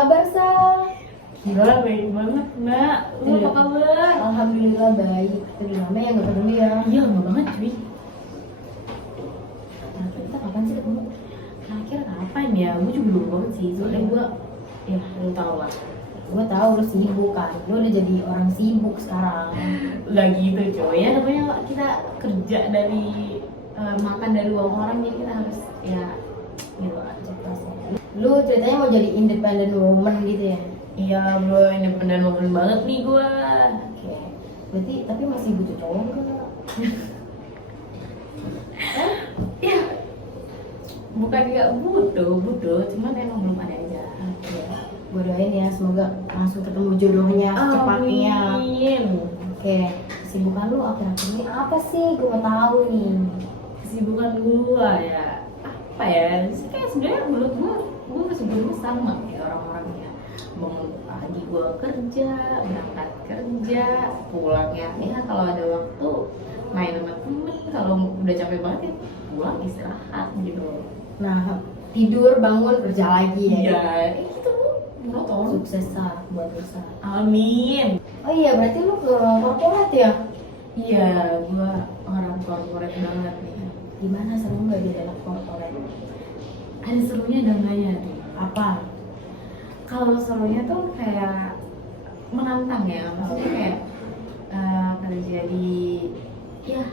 kabar, Sa? Gila, baik banget, Mbak. Lu apa kabar? Alhamdulillah baik. Udah lama ya nggak ketemu ya? Iya, lama banget, cuy. Nah, kita kapan sih ketemu? Kira-kira kapan ya? Gue juga belum banget sih. Soalnya gue, ya lu tau lah. Gue tahu lu sibuk kan. Lu udah jadi orang sibuk sekarang. Gak gitu, cuy. Ya, namanya kita kerja dari makan dari uang orang, jadi kita harus ya gitu lah. Lu ceritanya mau jadi independent woman gitu ya? Iya, gue independen woman banget nih gue. Oke. Berarti tapi masih butuh cowok nggak? Ya, bukan gak butuh, cuman emang belum ada aja. Oke. Gue doain ya, semoga langsung ketemu jodohnya secepatnya. Amin. Oke. Kesibukan lu akhir-akhir ini apa sih? Gue mau tahu nih. Kesibukan gue ya apa ya? Sih kayak sebenarnya menurut gue kesibukannya sama kayak orang-orang ya. Bangun pagi gue kerja, berangkat kerja, pulang ya kalau ada waktu main sama temen, kalau udah capek banget ya pulang istirahat gitu. Nah, tidur, bangun, kerja lagi ya? Iya, gitu monoton. Sukses Sa, buat lu Sa. Amin. Oh iya, berarti lu ke korporat ya? Iya, gue orang korporat banget nih. Gimana, seru nggak jadi anak korporat? Ada serunya ada enggaknya tuh. Apa? Kalau serunya tuh kayak menantang ya, maksudnya kayak kerja di ya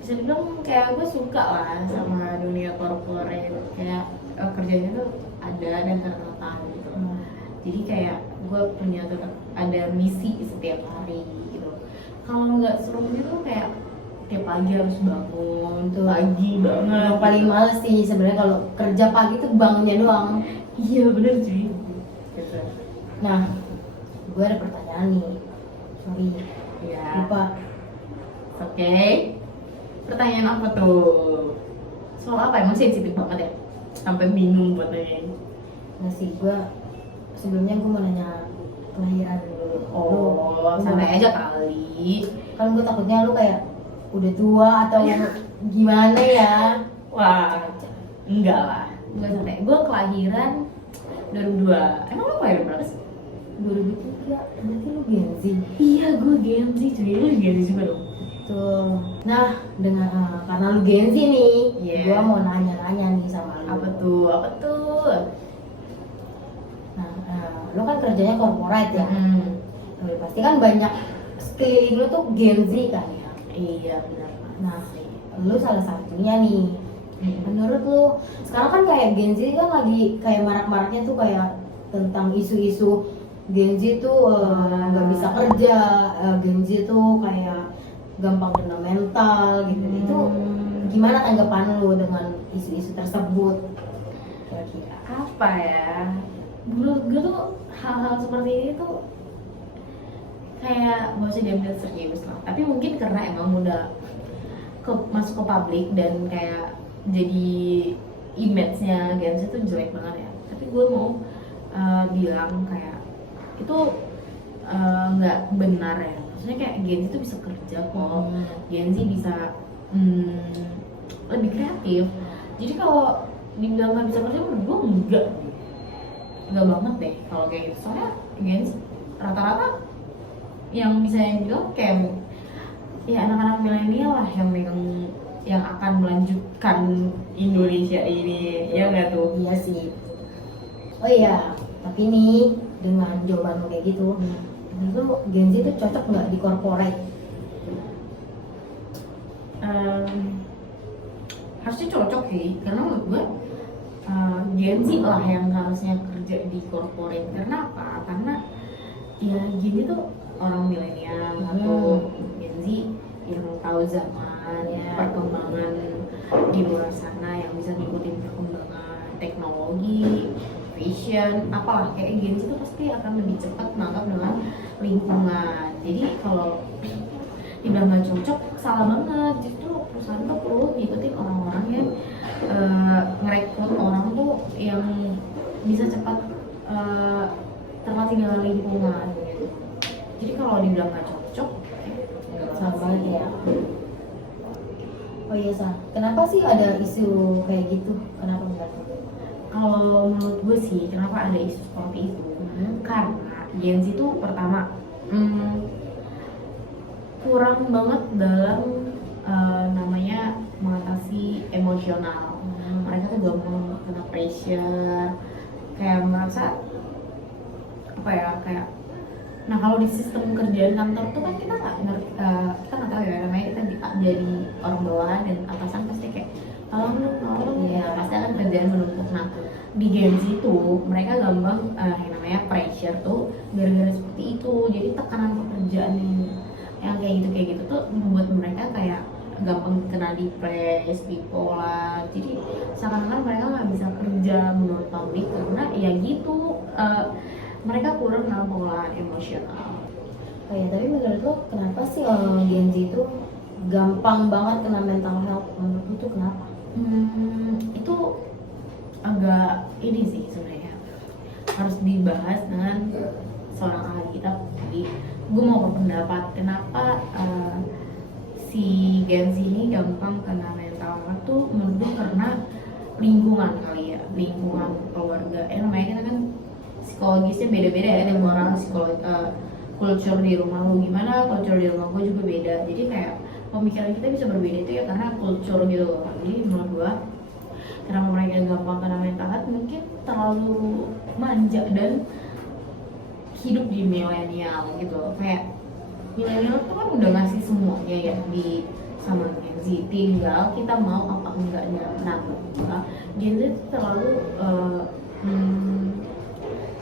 bisa dibilang kayak gue suka lah sama dunia korporat, kayak kerjanya tuh ada dan tertata gitu. Jadi kayak gue punya tetap ada misi setiap hari gitu. Kalau nggak serunya tuh kayak tiap pagi harus bangun Tuh. pagi banget. Yang paling males sih sebenarnya kalau kerja pagi tuh bangunnya doang. Iya bener cuy. Gitu. Nah, gue ada pertanyaan nih. Sorry, Ya. lupa. Oke. Pertanyaan apa tuh? Soal apa? Emang sensitif banget ya? Sampai bingung buat nanyain. Nggak sih, gue sebelumnya gue mau nanya kelahiran dulu. Oh, santai aja kali. Kan gue takutnya lu kayak udah tua atau gimana ya? Wah, enggak lah. Gue santai. Gue kelahiran 2002. Emang lu kelahiran berapa sih? 2003, berarti lu Gen Z. Iya, gue Gen Z cuy. Lu Gen Z juga dong. Tuh. Nah, dengan karena lu Gen Z nih, Iya. gue mau nanya-nanya nih sama lu. Apa tuh? Apa tuh? Nah, lu kan kerjanya corporate ya. Udah pasti kan banyak sekeliling lu tuh Gen Z kan ya. Iya, benar. Nah, lu salah satunya nih. Menurut lu, sekarang kan kayak Gen Z kan lagi kayak marak-maraknya tuh kayak tentang isu-isu Gen Z tuh nggak bisa kerja, Gen Z tuh kayak gampang kena mental gitu. Itu gimana tanggapan lu dengan isu-isu tersebut? Kira-kira. Apa ya? Menurut gue tuh hal-hal seperti ini tuh kayak gak usah diambil serius lah. Tapi mungkin karena emang udah masuk ke publik dan kayak jadi image-nya Gen Z tuh jelek banget ya. Tapi gue mau bilang kayak itu nggak benar ya. Maksudnya kayak Gen Z tuh bisa kerja kok. Gen Z bisa lebih kreatif. Jadi kalau dibilang nggak bisa kerja, menurut gue enggak banget deh kalau kayak gitu. Soalnya Gen Z rata-rata yang bisa yang bilang kayak ya anak-anak milenial lah yang akan melanjutkan Indonesia ini, ya nggak tuh? Iya sih. Oh iya, tapi nih dengan jawaban lo kayak gitu, itu Gen Z itu cocok nggak di corporate? Harusnya cocok sih, karena menurut gue Gen Z lah yang harusnya kerja di corporate. Karena apa? Karena ya Gen Z tuh orang milenial atau Gen Z yang tahu zaman, perkembangan di luar sana, yang bisa ngikutin perkembangan teknologi, fashion, apalah kayak Gen Z itu pasti akan lebih cepat menangkap dengan lingkungan. Jadi kalau dibilang nggak cocok, salah banget. Justru perusahaan tuh perlu ngikutin orang-orang yang ngerekrut orang tuh yang bisa cepat terlatih dengan lingkungan gitu. Jadi kalau dibilang nggak cocok, Salah banget ya. Oh iya Sa, kenapa sih ada isu kayak gitu? Kenapa enggak? Kalau menurut gue sih, kenapa ada isu seperti itu? Karena Gen Z itu pertama kurang banget dalam namanya mengatasi emosional. Mereka tuh gampang kena pressure, kayak merasa apa ya, kayak nah kalau di sistem kerjaan kantor tuh kan kita nggak ngerti, kita nggak tahu ya, namanya kita jadi orang bawahan dan atasan pasti kayak tolong ya pasti akan kerjaan menumpuk. Nah di Gen Z tuh mereka gampang yang namanya pressure tuh gara-gara seperti itu, jadi tekanan pekerjaan yang kayak gitu tuh membuat mereka kayak gampang kena depres, bipolar. Jadi seakan-akan mereka nggak bisa kerja menurut publik karena ya gitu, mereka kurang dalam pengolahan emosional. Oh ya, tapi menurut lo kenapa sih orang Gen Z itu gampang banget kena mental health? Menurut lo tuh kenapa? Itu agak ini sih sebenarnya harus dibahas dengan seorang ahli kita. Jadi gue mau berpendapat kenapa si Gen Z ini gampang kena mental health tuh menurut gue karena lingkungan kali ya, lingkungan keluarga. Namanya kita kan psikologisnya beda-beda ya, tiap orang psikologi, culture di rumah lu gimana, culture di rumah gue juga beda. Jadi kayak pemikiran kita bisa berbeda itu ya karena culture gitu loh. Jadi menurut gue kenapa mereka gampang kena mental health, mungkin terlalu manja dan hidup di milenial gitu loh. Kayak milenial tuh kan udah ngasih semuanya ya di sama Gen Z, tinggal kita mau apa enggaknya. Nah Gen Z terlalu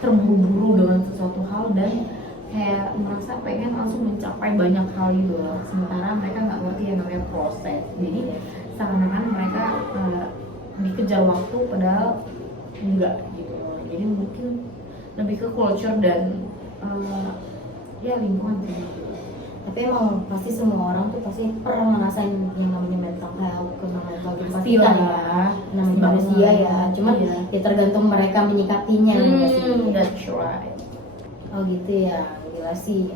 terburu-buru dengan sesuatu hal dan kayak merasa pengen langsung mencapai banyak hal gitu loh. Sementara mereka nggak ngerti yang namanya proses. Jadi seakan-akan mereka dikejar waktu padahal enggak gitu loh. Jadi mungkin lebih ke culture dan ya lingkungan gitu. Tapi emang pasti semua orang tuh pasti pernah ngerasain yang namanya mental health, kena mental Pasti kan lah. ya, namanya manusia ya. Cuman Iya. ya tergantung mereka menyikapinya. nggak sih? That's right. Oh gitu ya, gila sih.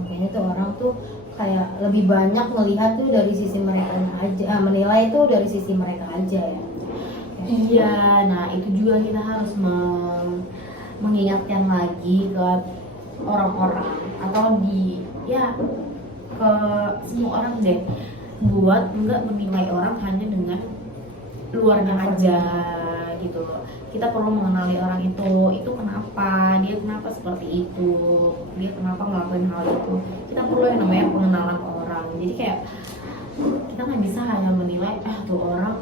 Makanya tuh orang tuh kayak lebih banyak melihat tuh dari sisi mereka aja, menilai tuh dari sisi mereka aja ya. Iya, nah itu juga kita harus mengingatkan lagi ke orang-orang atau ke semua orang deh, buat nggak menilai orang hanya dengan luarnya aja gitu loh. Kita perlu mengenali orang itu kenapa, dia kenapa seperti itu, dia kenapa ngelakuin hal itu. Kita perlu yang namanya pengenalan orang. Jadi kayak kita nggak bisa hanya menilai tuh orang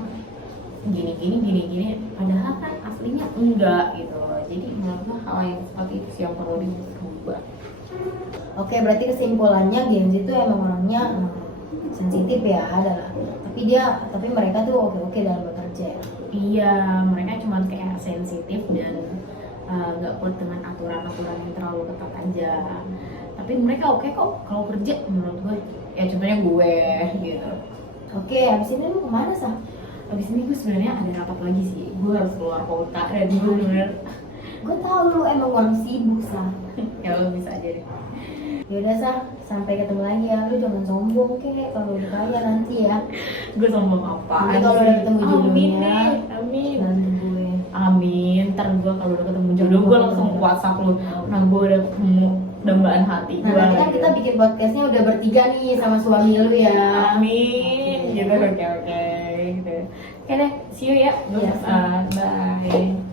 gini, padahal kan aslinya enggak gitu loh. Jadi menurut gue hal yang seperti itu sih yang perlu diubah. Oke, berarti kesimpulannya Gen Z itu emang orangnya sensitif ya, tapi mereka tuh oke dalam bekerja. Iya, mereka cuma kayak sensitif dan nggak kuat dengan aturan-aturan yang terlalu ketat aja. Tapi mereka oke kok kalau kerja menurut gue. Ya contohnya gue gitu. Oke, abis ini lu kemana Sah? Abis ini gue sebenarnya ada rapat lagi sih. Gue harus keluar kota dan gue bener. Gue tahu lu emang orang sibuk Sah. Ya lo bisa aja deh. Yaudah Sah, sampai ketemu lagi ya. Lu jangan sombong kek kalau udah kaya nanti ya. Gue sombong apa? Nanti kalau udah ketemu Amin jodohnya, deh, amin. nanti gue. Amin. Ntar gue kalau udah ketemu jodoh gue langsung WhatsApp lu. Nah gue udah ketemu dambaan hati gue. Nah nanti kan kita bikin podcastnya udah bertiga nih sama suami lu ya. Amin. Gitu, oke. Gitu. Oke deh, see you ya. Iya. Bye.